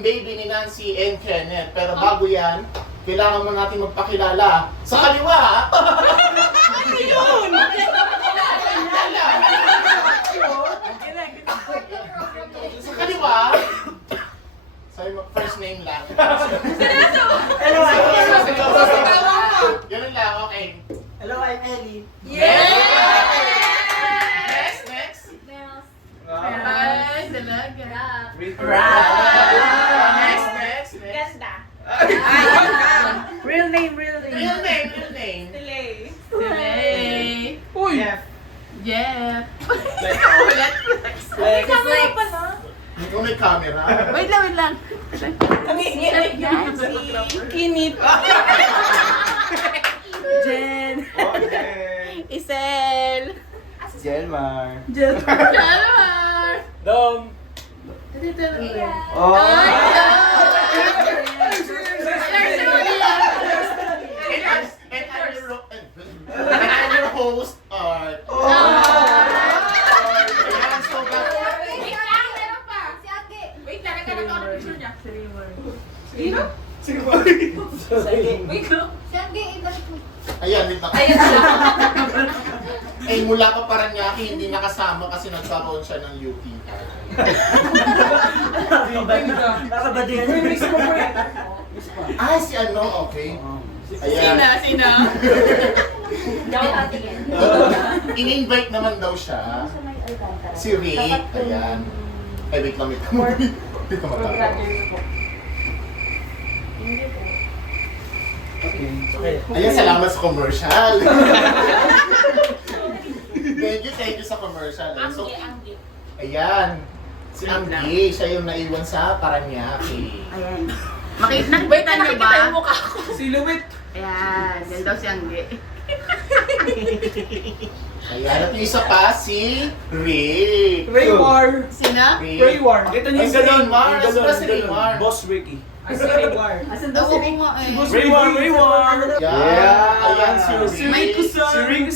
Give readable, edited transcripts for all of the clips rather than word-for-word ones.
yung baby ni Nancy and Kenneth. Pero bago yan, kailangan mo natin magpakilala. Sa kaliwa! Ano yun? Sa kaliwa, sabi mo, first name lang. Hello, I'm Ellie. Ganun lang, okay. Hello, I'm Ellie. Next. Ay, dalaga. Next. Ganda. Real name. Real name. Delay. Uy! Jeff. Jeff. Lex. Camera pala. Kung may camera. Wait lang. Kinit. Jen. Isel. Jelmar. Jalmar. Dom. Oh. And I'm your host, Art. Ayan, so Wait lang, nagkaroon ako ng picture niya. ayan, wait lang. Ayan siya. Eh, mula pa Paranaque, hindi nakasama kasi nagkaroon siya ng UP. Nakabadihan. Ah, si ano, okay. Ayan. Sina? In-invite naman daw siya. Si Rick, ayan. Ay, wait lang. Hindi ko matapos. Okay. Ayan, salamat sa commercial. Thank you sa commercial. So, ayan. Si Anggi, siya yung naiwan sa Paranaque. Ayan. Nakita niyo ba? Yung mukha ko. Silhouette. Ayan. Yan daw si Angge. Ayan, at yung isa pa, si Rick. Raymar. Sina? Rick. Raymar. Pakita niyo Ay, yung si galon. Raymar. Yung Asan ba galon, si yung Raymar? galon. Boss Ricky. Ay, si Raymar. Asan daw si Rick? Raymar. Ayan, ayan si Rick. May kusa. Si Rick.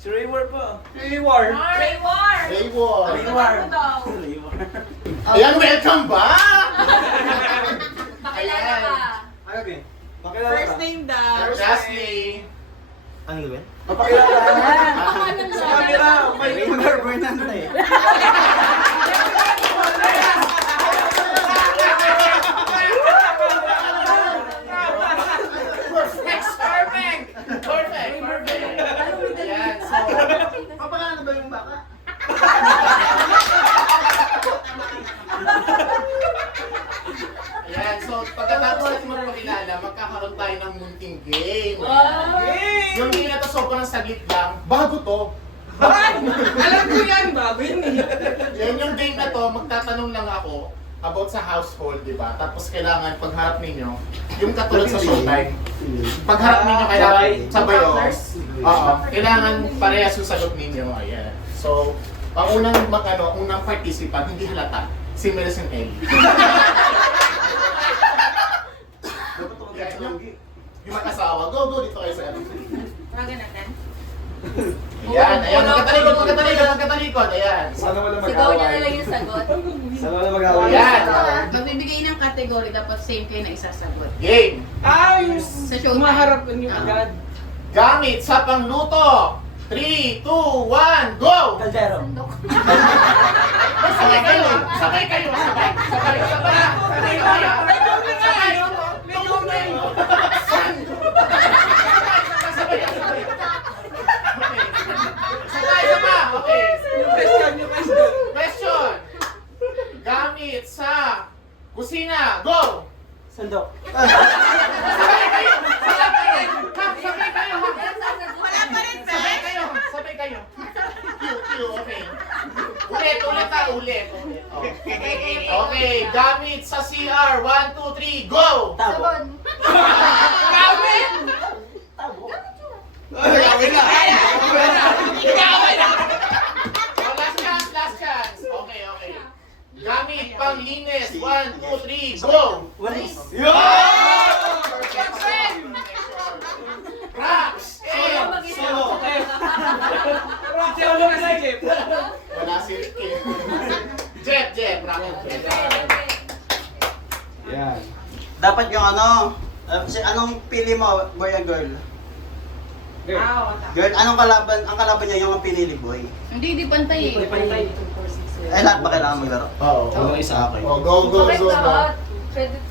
Si Raymar pa. Raymar. Raymar. Raymar. Raymar. Ayan, welcome back! Pakilala ka. Okay. Pakilala First ka. name daw. Jasmine. Ano yun? Papakilala ka. Pangalan Sa daw. camera. May Raymar Bernante. Perfect. Ayan, so... Papangalan ba yung baka? Ayan, so pagkatapos natin magpakilala, magkakaroon tayo ng munting game. Yung game na to, sobrang saglit lang. Bago to. Alam ko yan, bago yun eh. Yan yung game na to, magtatanong lang ako about sa household, di ba? Tapos kailangan pagharap ninyo, yung katulad sa showtime, pagharap ninyo kailangan sabay o. Oo, kailangan parehas yung sagot ninyo. Ayan. So, ang unang participant, hindi halata, si Millicent Ellie. Yung mag-asawa, go dito kayo sa ano. Tawagan natin. Ayan, magkatalikod, ayan. Sana wala Sigaw niya na mag-away. lang yung sagot. Sana wala mag-away. Ayan. Magbibigay ng category, dapat same kayo na isasagot. Game. Ayos! Sa showtime. Maharap niyo agad. Gamit sa pangluto. 3, 2, 1, go! Kaldero. Sabay kayo. Sabay. Okay. Question. Gamit sa kusina. Go! Sandok. Sabay kayo. Wala pa rin, Sabay kayo. Okay. Ulit. Okay, gamit sa CR. 1, 2, 3, go! Tabo. Gamit! Last chance. Okay. Gamit panglinis. 1, 2, 3, go! Walis. Cracks! Solo. Solo. 哎 Wala si Rick. Wala si Rick. Rocket. Jet. Yan. Dapat yung ano, anong pili mo, boy or girl? Girl, anong kalaban, ang kalaban niya yung ang pinili boy? Hindi pantay eh. Eh, lahat ba kailangan maglaro? Oo. Walang isa. Oh, go, go, go, go.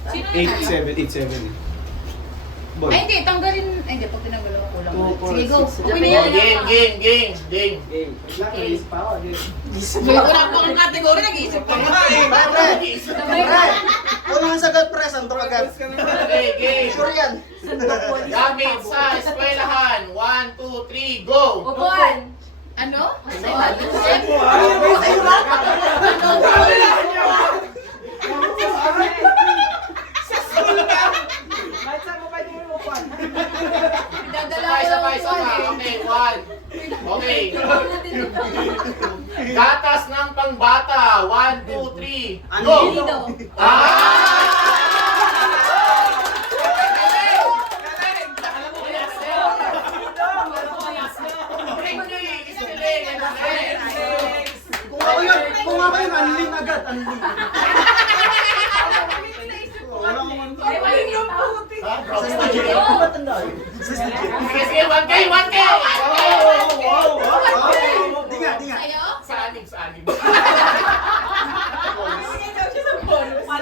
Sino yan? 8-7. Boy. Ay, hindi. Tanggalin. Ay, hindi. Pag tinanggal ako kulang. Two, four, Sige, go. six, Okay seven. na yan. Game. May wala pa akong category. Nag-iisip pa nga eh. Pre, unang sagot pre, santo agad. Okay, game. Sure yan. Gamit sa eskwelahan. 1, 2, 3, go! Upuan. Ano? Kahit saan mo pwede yung upuan. Sabay. Okay, 1. Okay. Gatas ng pangbata. 1, 2, 3, go! Dito. Kung ako yun, unlin agad, unlin. Wala ko man. Sige, 1K! Di nga. Sa'yo? Sa anim.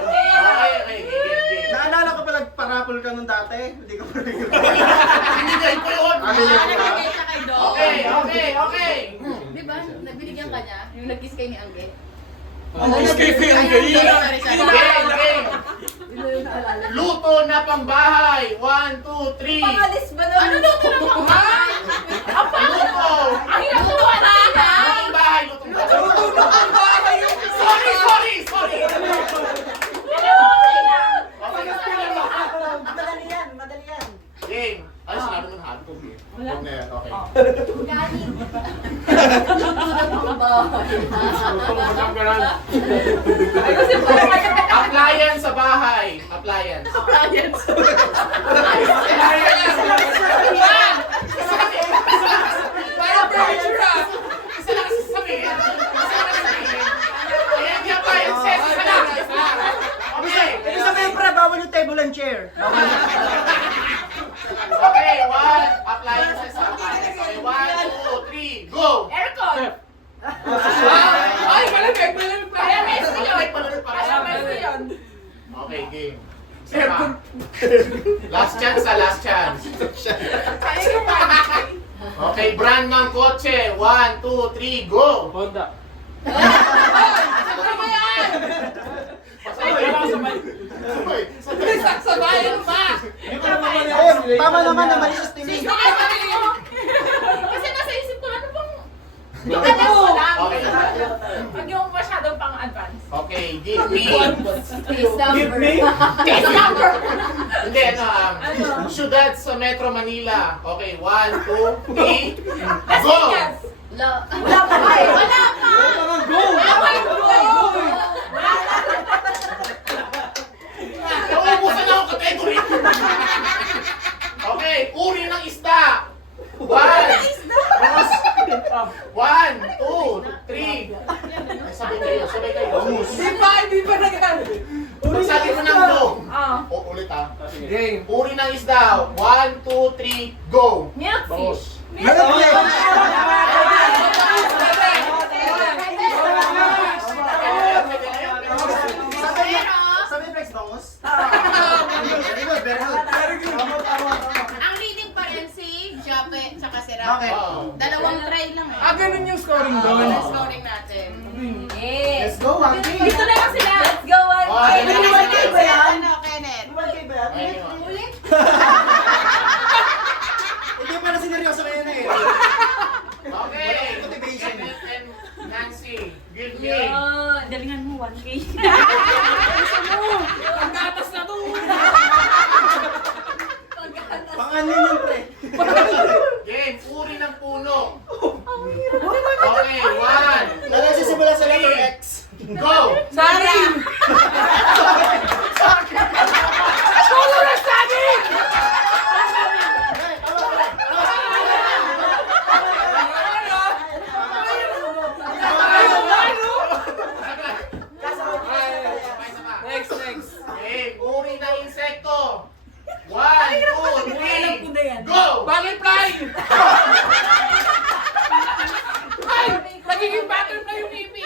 Okay, game. Naalala ko pala, parapol ka nung dati. Hindi ko pa rin. Binigay ko yun! Nagkikita siya kay Dog. Okay. Di ba? Nabinigyan ka niya? Yung nag-kiss kay ni Angge? Sorry. Game. Luto na pangbahay. 1, 2, 3. Pangalis ba naman? Ano daw ito na pangbahay? Luto! Ang hinutuwa na ka? Lutong bahay. Sorry. Madali yan. Game. Ay, sinabi mo na habi ko. Huwag na yan. Okay. Galing. Appliance sa bahay. Appliance. Parang furniture ah. Isa lang sasabihin. Ayan, di appliances. Isa lang. Okay. Ibig sabihin pre, bawal yung table and chair. Okay, 1. Appliances sa appliances. Okay, 1, 2, 3, go! Aircon. Ay, malamig pa. Kaya Messi yun. Ay, malamig pa. Kaya Messi yun. Okay, game. Sapa. Last chance. Kaya yung pa. Okay, brand ng kotse. 1, 2, 3, go! Honda. Ano ba yan? Sabayan pa! Tama naman na mali sa steam. Kasi nasa isip ko, ano bang... Okay. Okay. Pag yung masyadong pang-advance. Okay, give me. Case number. Case number. Hindi, syudad sa Metro Manila. Okay, 1, 2, 3, go! Wala pa. Ay, wala pa. Go! Nauubusan na akong category. Okay, uri ng isda. 1, 2, 3. Sabay kayo. Hindi pa nag-ano. Magsabi mo ng go. Ah. O, ulit ah. Game. Uri ng isda. 1, 2, 3, go. Milk Bangus. fish. Sabi Flex bangus? Ang leading pa rin si Jape tsaka si Bakit? Rafa. Dalawang try lang eh. Ganun yung scoring Let's scoring natin. Yes. Let's go, 1K. Dito na lang sila. Let's go, one. Oh, Ay, dito na dito lang na sila. Ano, Kenneth? Ayun. Ulit. Hindi pa na sineryoso kayo na eh. Okay. Motivation. Kenneth and Nancy, give me. Dalingan mo, 1K. Ang gatas na to. Pangalan yun pre. Game, uri ng puno. Okay, 1. Nagsisimula sa letter X. Go! Sorry. Next. Game, Ay! Ay! Nagiging butterfly yung pipi!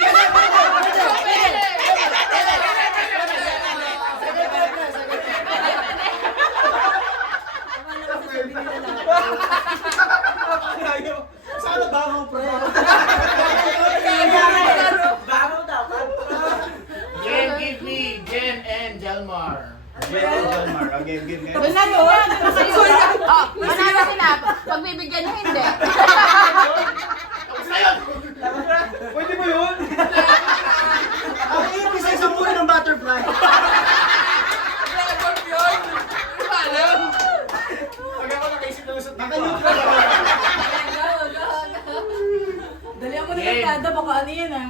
Sana bango, pre. Bango dapat. Jen, give me Jen and Jalmar. Game. Doon na doon. Oh, manalo sila. Pagbibigyan niya, hindi. Tapos na yun! Pwede mo yun? Ang ibig sa isang buhay ng butterfly. Dragon yun! Hindi ba alam? Pag ako nakaisip na usap dito. Dali ako na Game. kada, baka ano yan ah.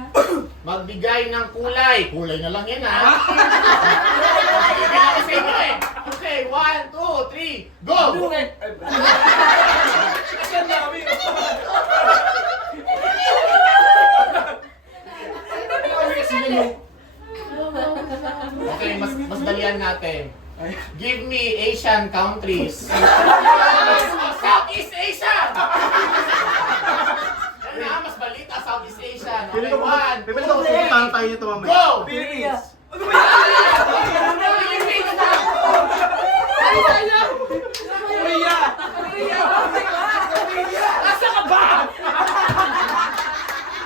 Magbigay ng kulay. Kulay na lang yan ha. Bigyan ako sa inyo eh. Okay, 1, 2, 3, go! Kasi ang dami. Okay, mas dalian natin. Give me Asian countries. Southeast Asia! Yan na, mas balita, Southeast Asia. Okay, 1, 2, 3, tayo nito mamaya. go! Philippines. Philippines na! Ano tayo? Korea! Asa ka ba?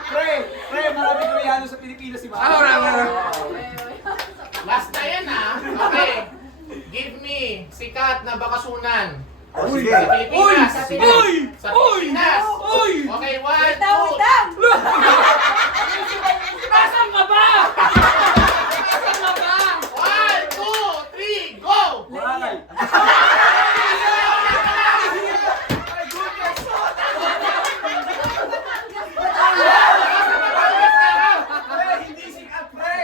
Pre, maraming Koreano sa Pilipinas si Ah, wala. Last na yan ha. Okay. Give me sikat na bakasunan. Sige. Sa Pilipinas. Uy! Sa Uy! Pilipinas. Uy! Okay, 1, 2, Wait lang! Nasaan ka ba? Nasaan ka ba? 1, 2, 3, go! Boracay. Pre, hindi sikat, pre.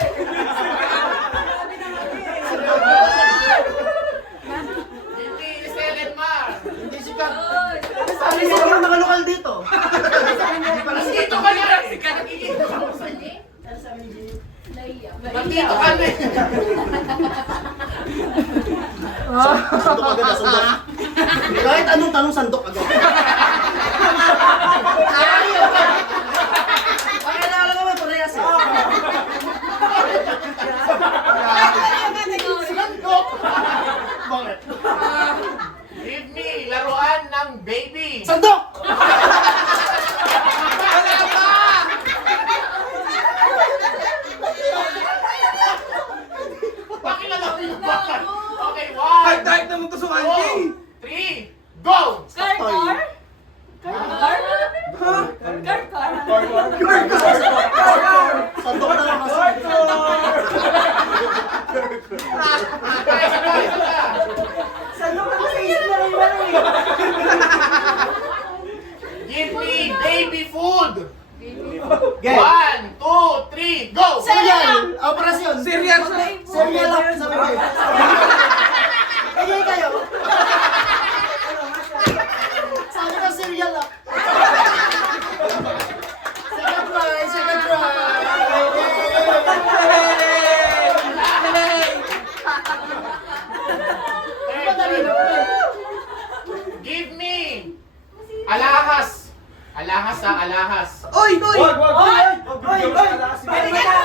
Hindi, Isel and Mar. Hindi sikat. Sabi Hindi sikat mga lokal dito. Nandito ka na. Nandito ka na. Sandok agad na, sandok. Kahit anong tanong, sandok agad. Pakilala naman, parehas eh. Sandok. Bakit? Give me laruan ng baby. Sandok! Pakilala ko yung baka. Okay, Ay, 1, dahil naman to sa 2, 3, go! Car? Sandok na lang kasi. Okay, sabay, sabay. Sandok na kasi isip na rin lang eh. Give me baby food. Game. 1, 2, 3, go! Cereal! Operasyon! Serious? Cereal up sa bebe. Kaya kayo? Sabi ka cereal up. Second try, second try. Give me alahas. Alahas ha, alahas. Oy! Oy! Pwede ka na!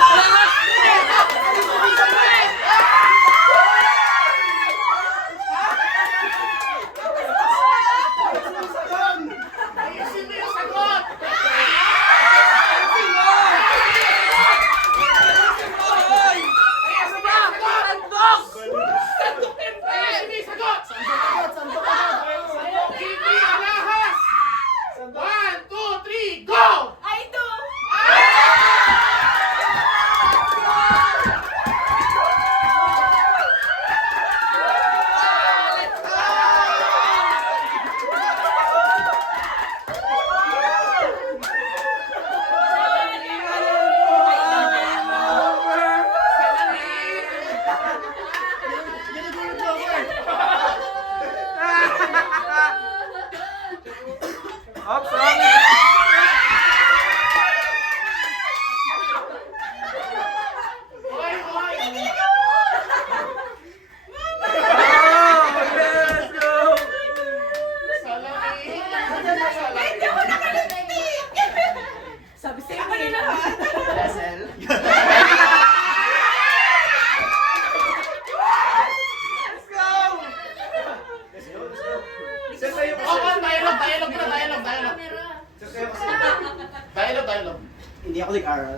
Ako nag-aral.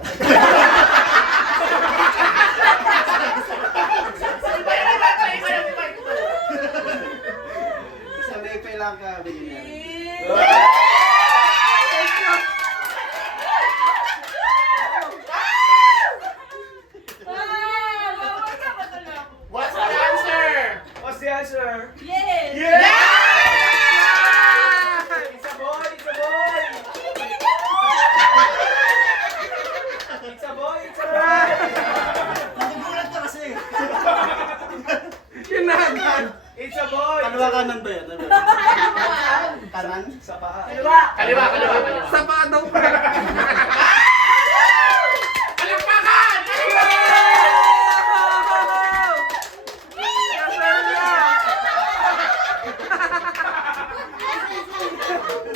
Sa lepe lang ka, bigyan What's the answer? What's the answer? Yes! Yeah! It's a boy! It's a boy! It's a boy! It's a boy! Nagugulat ka kasi. Yun na agad! It's a boy! Kaliwa kanan ba yan? Kanan? Sa paa. Kaliwa! Kaliwa, kaliwa, kaliwa. Sa paa daw pa! Palakpakan!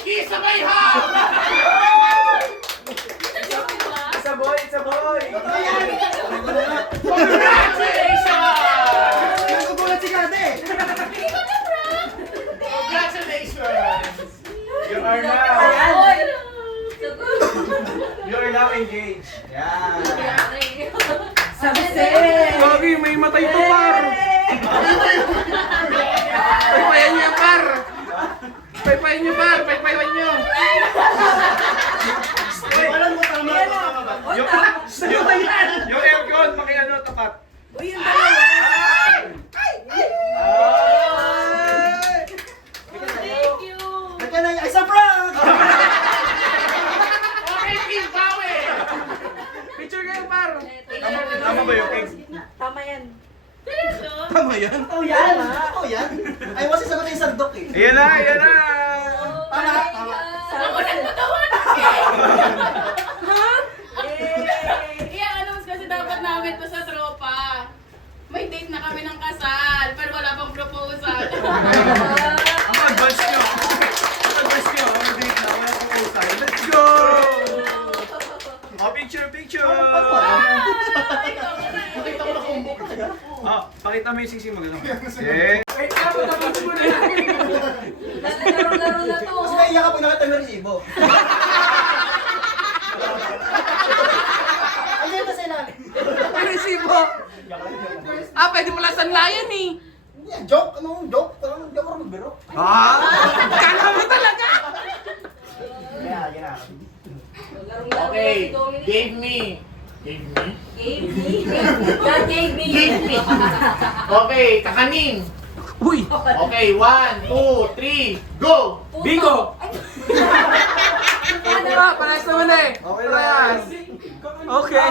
Kisabay ha! It's a boy! It's a boy! Congratulations! Nagugulat si Kade. Congratulations! You are now! Oy! You are now engaged. Yan. Gogi, may matay to par! Paypayan niyo par! Paypayan niyo par! Paypayan niyo! Walang mo tama ba? Yung aircon, pakiano tapat. Thank you! Nagka na ay sa prank! Okay, Team Bawi! Picture kayo par! Tama ba yung cake? Tama yan. Tama yan? Oh yan! Oh yan! Ay, wasi sagot yung sandok eh. Ayan na! Ayan na! Tama, tama. Ako nagpatawa na! I-announce kasi dapat namin to sa tropa. May date na kami ng kasal, pero wala pang proposal. Ang advance nyo! Ang advance nyo! Ang date na! Wala pong usay. Let's go! Oh, picture! Picture! Nakita ko na kumbo. Oh, pakita mo yung sisi mo. Gano'n. Yeah. Wait, tapos mo na! Laro-laro na to. Kasi naiyak ka pag nakita yung resibo. Ay, ba sila? May resibo! Ah, pwede mo lang sanlayan eh! Yan, joke! Anong joke? Parang joke ako magbiro. Ah! Kala mo talaga! Yan, yan. Okay, gave me. Gave me? Gave me. God gave me. Gave me. Okay, kakanin. Uy! Okay, 1, 2, 3, go! Bingo! Ah, parehas naman eh! Okay Parehas! Okay!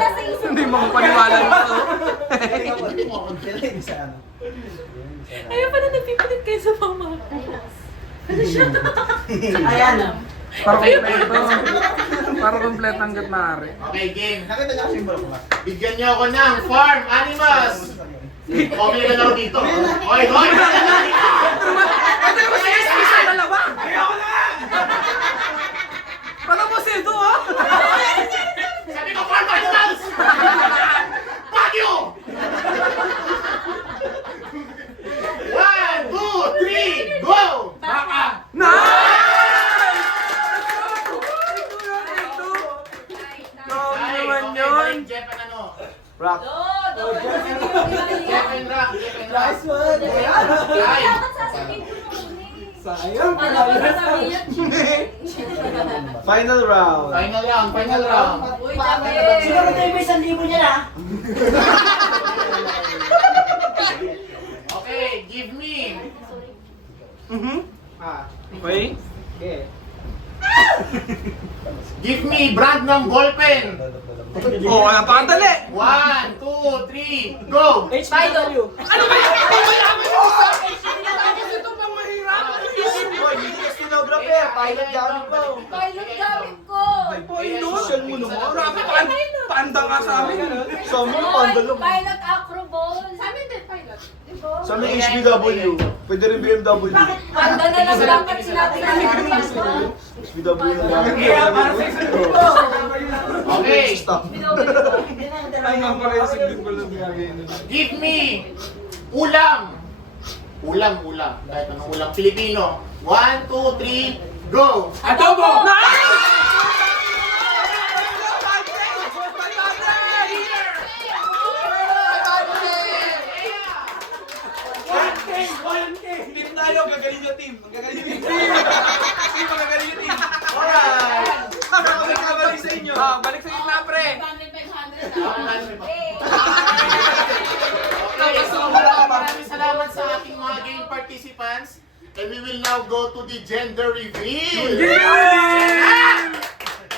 Nasa isip Hindi mo paniwala nito. Kailan sa ano? Ayaw pa na nagpipilit kayo sa mama. Ayan. Para kompleto. Para kompleto hanggat maaari. Okay, game. Nakita niya kasi yung barok lang. Bigyan niyo ako ng farm animals. Okay ka lang dito. Oy, oy! Ito naman si Espi sa dalawa! Ayoko na! Parang mo sildo ha? Sabi ko farm animals! Bagyo! 1, 2, 3, go! Baka! Nice! Grabe naman yun! Jeff and ano? Rock. Jeff and Rock. Jeff and Rock. Nice one! Ay! Sayang! Final round. Final round, final round. Siguro tayo may 1,000 niya na. Okay, give me. Okay? Give me brand ng ballpen. Oo, napakadali! 1, 2, 3, go! HW. Ano ba yan? Mayaman mo sa akin! Tapos ito pang mahirap! Hoy, hindi ka stenographer. Pilot gamit mo. Pilot gamit ko. Ay, Social mo naman. Grabe, panda nga sa amin. Sa amin, pandalo. Pilot acroball. Sa amin din pilot. Diba? Sa amin, HBW. Pwede rin BMW. Panda na lang dapat sinabi natin. HBW na lang. Okay, Stop. Ay, nga pala yung siglit ko lang gagawin. give me ulam. Ulam. Kahit anong ulam. Pilipino. 1, 2, 3, go! Adobo! Nice! magagaling yung team. Magagaling yung team. Sino magagaling yung team? Alright. Balik sa inyo. Balik sa gitna, pre. 500, 500 Okay, so maraming salamat sa ating mga game participants. And we will now go to the gender reveal.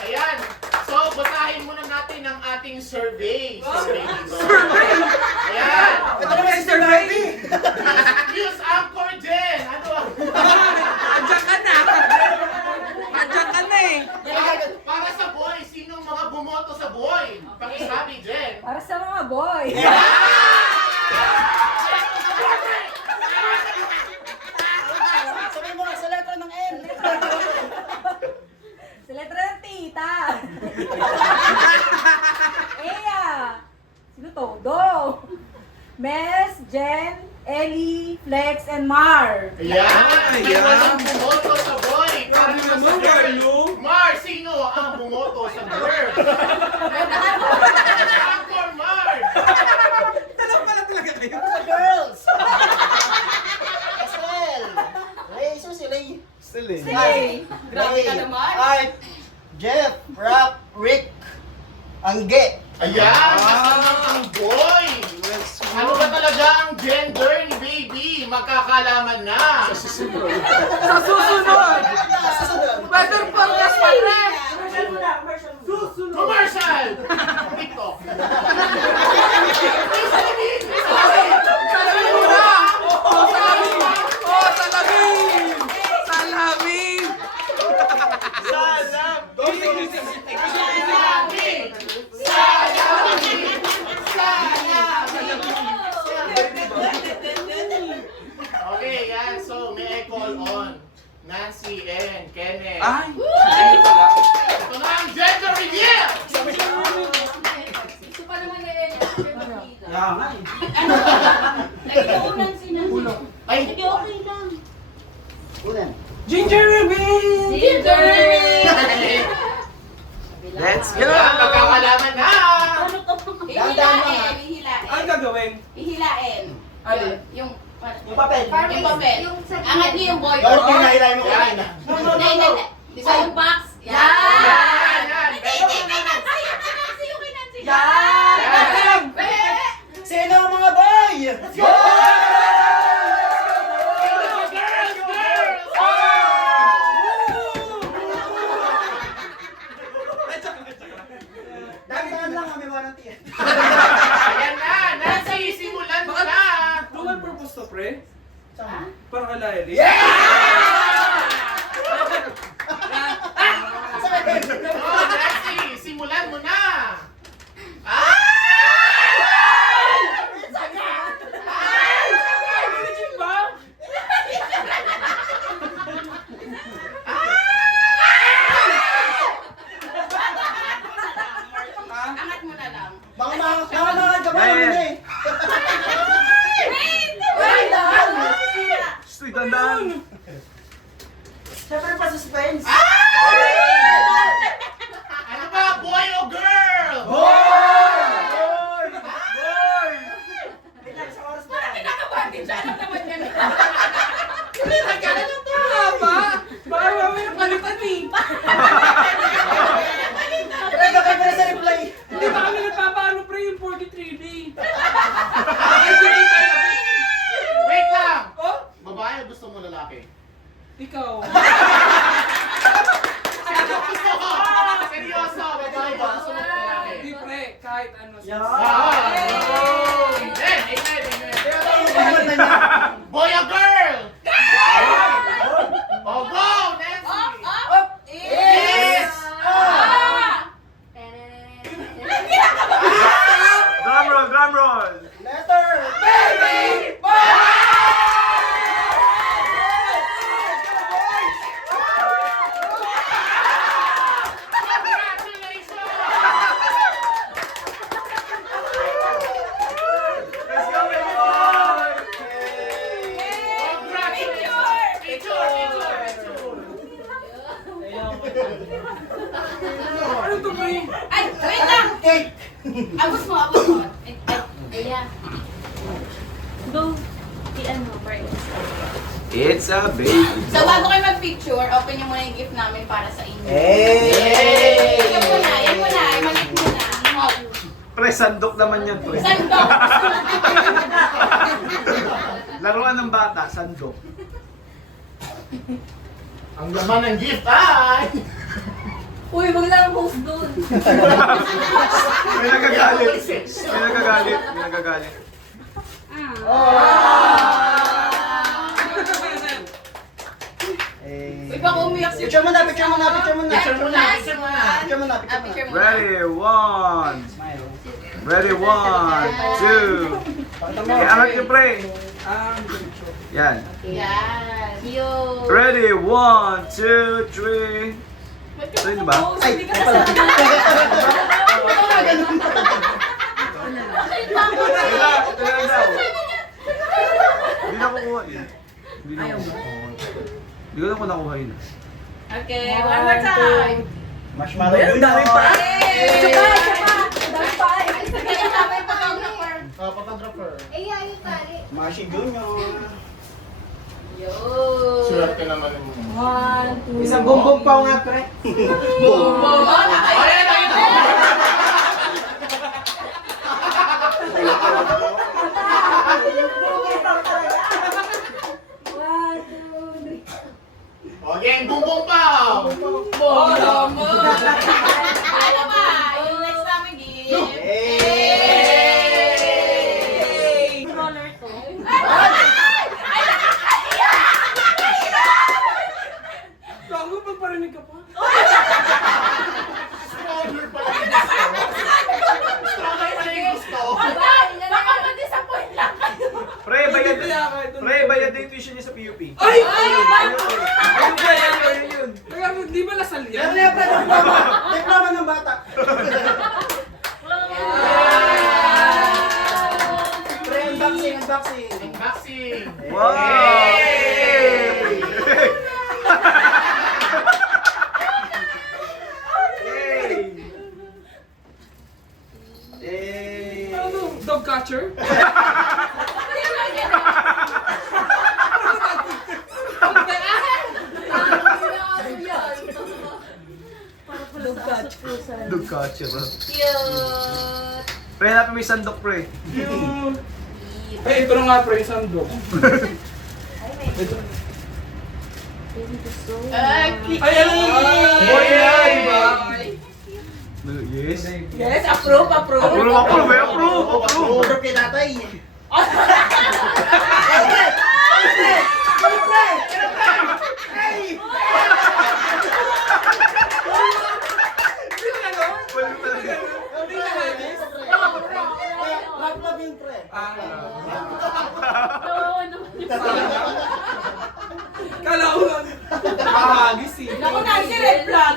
Ayan. So, basahin muna natin ang ating survey. Ayan. Ito naman si Sir Baby! News Anchor Jen. Ano? Andiyan ka na. Andiyan ka na eh. Para sa boy, sinong mga bumoto sa boy? Pakisabi, Jen. Para sa mga boy. Sabihin mo nga sa letra ng M. Sa letra ng tita. Eya. Sino to? Do. Mes, Jen, Ellie, Flex, and Mar. Ayan. Sino ang bumoto sa boy? Para naman sa girl. Carlo. Mar, sino ang bumoto sa girl? Anchor Mar. Dalawa pala talaga kayo. Para sa girls! Estel! Ray, sino si Ray? Still eh. Sige. Grabe ka naman. Art, Jeff, Rock, Rick, Angge. Ayan, kasama ang boy. Ano ba talaga ang gender ni baby? Magkakalaman na. Sa susunod. Better podcast pa rin. Commercial muna, commercial muna. Commercial! TikTok. Salamin! Salamin! Salam! Okay, yan. So, may I call on Nancy and Kenneth. Ay! Ito na ang gender reveal! Gusto pa naman na yan. Kaya nga eh. Nag-iunan si Nancy. Ay, Hindi, okay lang. Ulan. Ginger reveal! Ginger! Let's go! Ayan, magkakalaman na! Ihilain, ihilain. Ang gagawin? Ihilain. Alin? Yung Yung papel. yung papel. Angat niyo yung boy. Yung pinahilahin mo Yan. kanina. Hindi, sa yung box. Yan! Yan, yan. Hindi, kay Nancy. Yung kay Nancy, yung kay Nancy. Yan! Sino ang mga boy? Girls, girls! Dahan-dahan lang kami warranty. Ayan na, Nancy, simulan mo na! Doon propose to, pre? Ha? Parang alay. Oh, Nancy, simulan mo na! Angat mo na lang. Baka makakamakan ka pa naman eh. Wait lang! Stoy, dandan! Siyempre pa suspense. Ano ba, boy o girl? Boy! Boy! Wait lang, isang oras pa Parang lang. kinakabahan din siya. Alam naman yan. Tama! Baka mamaya palitan eh! Pre, bakit mo na sa reply? Hindi ba kami nagpapaano pre yung 43D? Wait lang! Oh? Babae o gusto mo lalaki? Ikaw. Gusto ko! Seryoso, babae ba? Gusto mo lalaki? Hindi pre, kahit ano. Ah! Hey! Then, amen, amen. Ano na niya? Boy or girl? Oh, go, Nancy! Up, up! Yes! Ah! Drum roll, drum roll! Letter! Let's go, baby boy! Congratulations! Picture, picture. Ano to pre? Ay, wait lang! Cake! Abot mo, abot mo. Ay, ayan. Go. It's a baby. So bago kayo mag-picture, open nyo muna yung gift namin para sa inyo. Hey! Yan muna, yan muna. Malik muna. Oh, Pre, sandok naman yan, pre. sandok. Laruan ng bata, sandok. Ang laman ng gift ay... Uy, wag lang post doon. May nagagalit. May nagagalit. May nagagalit. Uy, baka umiyak si... Picture mo na, picture mo na, picture mo na. Picture muna, picture muna. Picture mo na, picture mo na. Picture muna. Ready, one. Smile. Ready, one, two. Iangat niyo, pre. Yan. Yan. Cute. Ready, one, two, three. Ito yun ba? Ay, Hindi ka pala. Wala, ito lang daw. Hindi na kukuha eh. Hindi na kukuha. Hindi ko na kung nakuha yun. Okay, one more time. Marshmallow yun. Dami pa. Isa pa, isa pa. Dami pa eh. Kaya namin photographer. Photographer. Mashi Junior. Yun. Swerte naman mo. 1, 2, Isang bumbong pa nga, pre. Boom! Okay, bumbong pa! Boom! Ano ba? Yung next namin gift. Hey! Roller to. Gago, pagparinig ka pa. Stronger pala yung gusto. Stronger pala yung gusto. Baka ma-disappoint lang kayo. Pre, bayad na yung tuition niya sa PUP. Ay! Ayun, Kaya di ba lasal yan? Yan na yung diploma. Diploma ng bata. Pre, unboxing, unboxing. Unboxing. Wow! Hey! Ano? Dog catcher? Dog catcher. Cute. Pre, hanapin mo yung sandok, pre. Yun. Eh, ito na nga, pre, sandok. Ay, ano yun? Boy, yan, di ba? Yes. Yes, approve, approve. Approve, approve, approve, approve. Order kay tatay. Wala talaga. Love yun, pre. Kala ko lang. Ahagis eh. Naku, nasi red flag.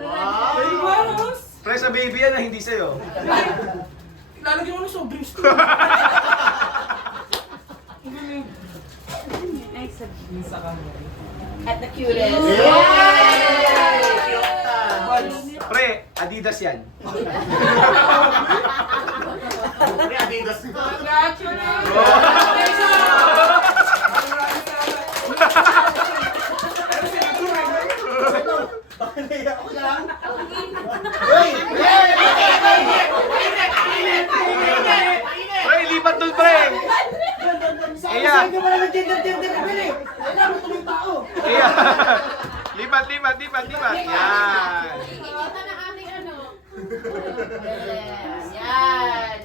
Ay, maros. Pre, sa baby yan na hindi sa'yo. Lalagyan mo ng soft drinks to. At the cutest. Pre, Adidas yan. Pre, Adidas. Pre, lipat dun, pre. Iya. Hindi mo naman gender, pre. Wala mo tuloy tao. Iya. Lipat, lipat, lipat, lipat. Yan. Ikikita na aming ano. Yan.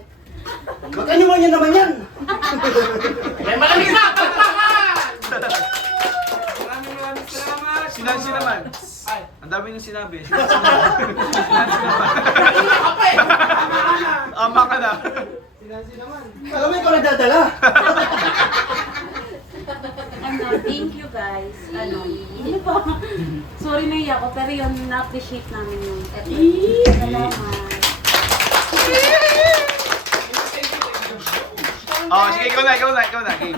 Magkano mo niya naman yan? May malamig na! Pagpakan! Maraming salamat. Sinansi naman. Ay. Ang dami nyung sinabi. Sinansi naman. Sinansi naman. Kanina ka pa eh! Ama ka na. Alam mo ikaw nagdadala. Thank you guys. Ano ba? Sorry na iyak ko, pero yun, na-appreciate namin yung effort. Salamat. Oh, sige, ikaw na. Game.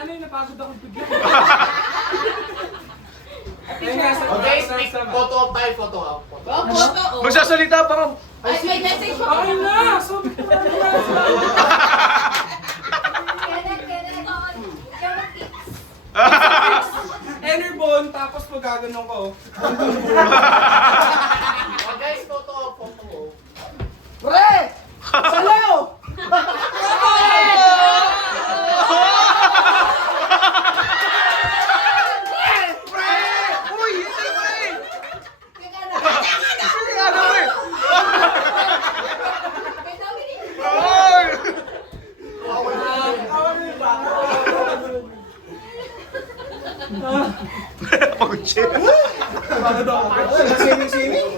Ano yung napagod ako bigla? Ayun nga, Okay, speak. Photo op tayo, photo op. Photo. Magsasalita parang Ay, may message ko. Ay na! So, Enerbon, tapos magaganon ko. Oh, guys, photo. Pre! Salaw! Uy! Hindi mo eh! Hindi ano eh! Oy! Pagod siya. Swimming.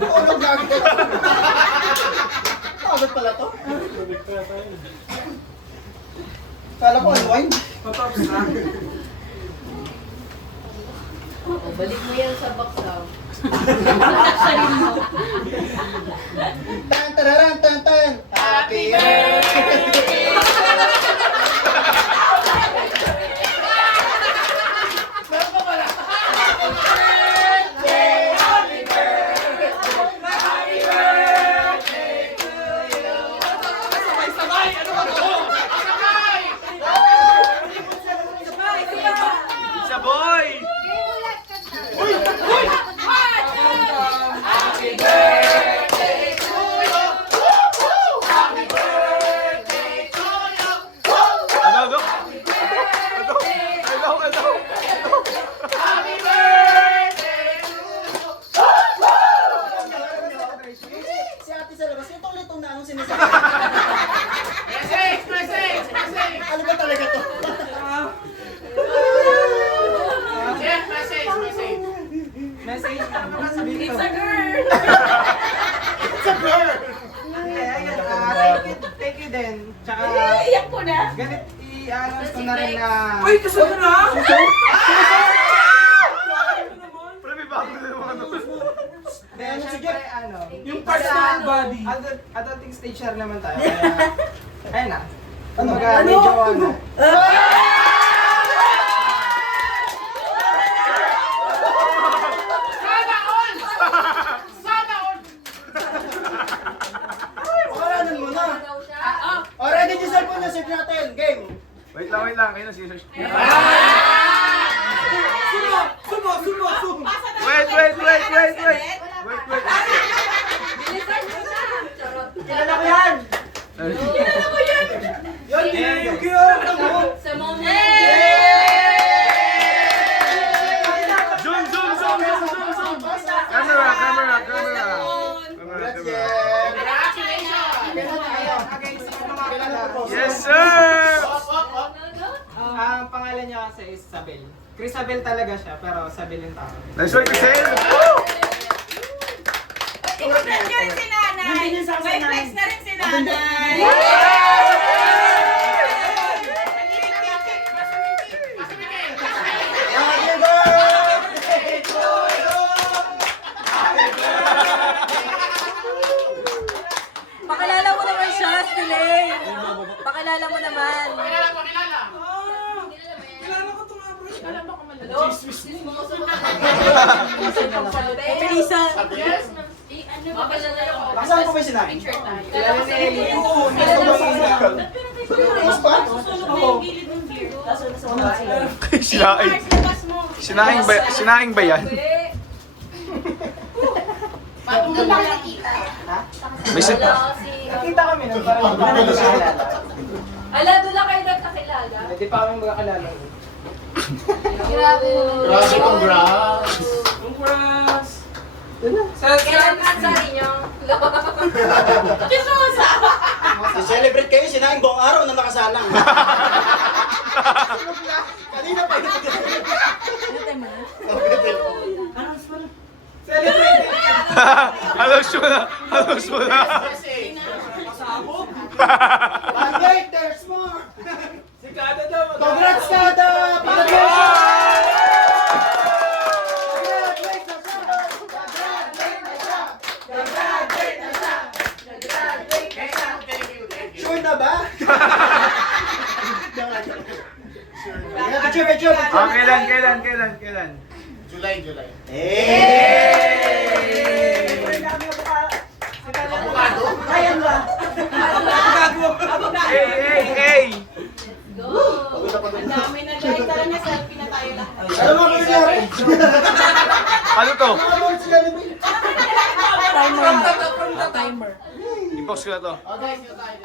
Ano gagawin? Pagod pala to. Kala ko unwind. Patapos na. Balik mo yan sa baksaw. Tan tararan tan tan. Happy birthday! Sa boy! Happy birthday to you! Happy birthday to you! Ano? Happy birthday to you! Si ate sa labas, ito ulit na anong sinasabi. Message! Ano ba talaga to? Jeff, message! Message na mo ka sabihin It's ko. a girl! It's a girl! Thank you din. Tsaka, Iyak ko na. ganit, i-announce ko na rin na... Uy, kasunod na! Pre, may bago na yung mga naman. Then, syempre, ano, Yung personal body. adulting stage share naman tayo. Kaya, ayun na. Ano? Kumbaga, medyo ano. Sana all! Sana all! Pakalanan mo na. Ah, O, ready yung cellphone na, save natin. Game. Wait lang. Ayun na, serious. Sumo! Wait. Kilala ko yan. Kilala ko yan! Sa moment. Zoom. Camera. Congrats, Jen. Congratulations! Okay, so ano nga pala? Yes, sir! Ang pangalan niya kasi is Sabel. Crisabel talaga siya, pero Sabel yung tao. Nice work, Crisel! I-friend niyo rin si nanay. Nandun yun sa May nanay. flex na rin si nanay. Happy birthday to you. Pakilala mo naman siya, Stilay. Pakilala mo naman. Pakilala! Kilala ko ito nga, bro. Bilisan. Yes! Ano ba ba ako? Asan ko ba yung sinabi? Picture tayo. Kilala si Ellie. Oo, hindi ko ba yung Mas pa? Sinaing ba yan? Patungkol pa nakikita. May sin... Nakita kami nun, parang hindi namin magkakalala. Ala, doon lang kayo nagkakilala. Hindi pa kami magkakalala. Grabe. Grabe, congrats! Congrats! Kailan ka sa inyo? Kisusa! I-celebrate kayo, sinaing buong araw na nakasalang. Kanina pa yun. Celebrate! Halos mo na! Message! But wait, there's more. Si Kada daw. Congrats, Kada! Sure na ba? Picture. Ah, kailan? July. Hey! Si Kada Okay! Go! Ang dami na guys. Tara na, selfie na tayo lahat. Ano nga ba nangyari? Ano to? Nakabawal si Jollibee. I-post ko na to. Oh guys, yun tayo.